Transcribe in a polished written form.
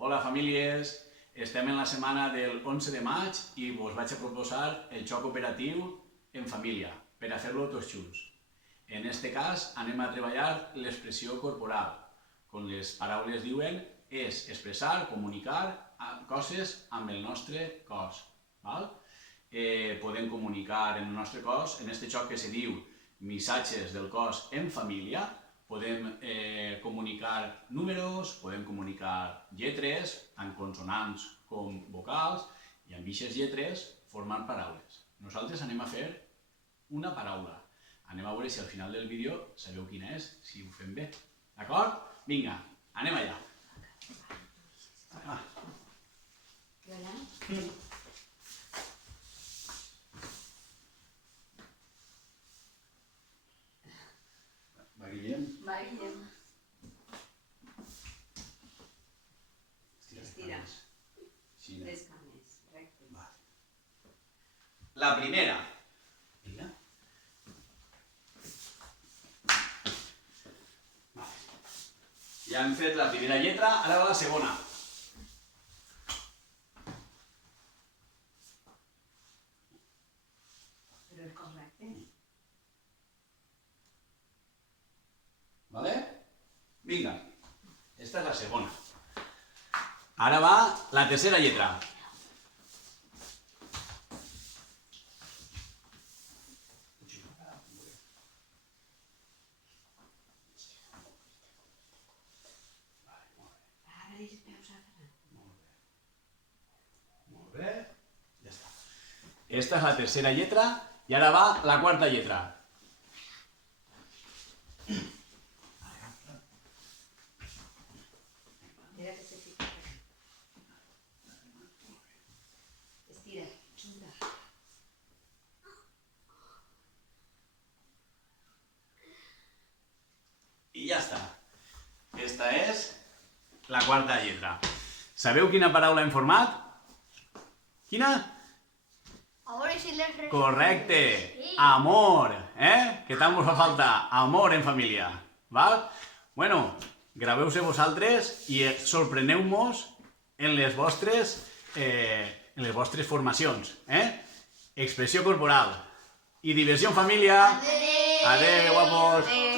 Hola famílies, estem en la setmana del 11 de maig i us vaig a proposar el joc operatiu en família, per a fer-lo tots junts. En este cas anem a treballar l'expressió corporal. Com les paraules diuen, és expressar, comunicar coses amb el nostre cos. Podem comunicar en el nostre cos, en este joc que se diu missatges del cos en família, podem comunicar números, podem comunicar lletres, tant consonants com vocals, i amb aquestes lletres formant paraules. Nosaltres anem a fer una paraula. Anem a veure si al final del vídeo sabeu quina és, si ho fem bé. D'acord? Vinga, anem allà. Va, Guillem. Va, Guillem. Estira. Les cames, recte. La primera. Vinga. Ja hem fet la primera lletra, ara va la segona. Però és correcte. Vale? Vinga, esta és la segona. Ara va la tercera lletra. Ara deixes pausar, Ferran. Molt bé, ja està. Esta és la tercera lletra i ara va la quarta lletra. Mira que se fica. Estira, junta. I ja està. Esta és la quarta lletra. Sabeu quina paraula hem format? Quina? A veure si les respones. Correcte, Sí. amor, Que tant vos fa falta, amor en família, val? Bueno, graveu-se vosaltres i sorpreneu-nos en les vostres formacions, Expressió corporal i diversió en família. Adéu. Adéu, guapos. Adéu.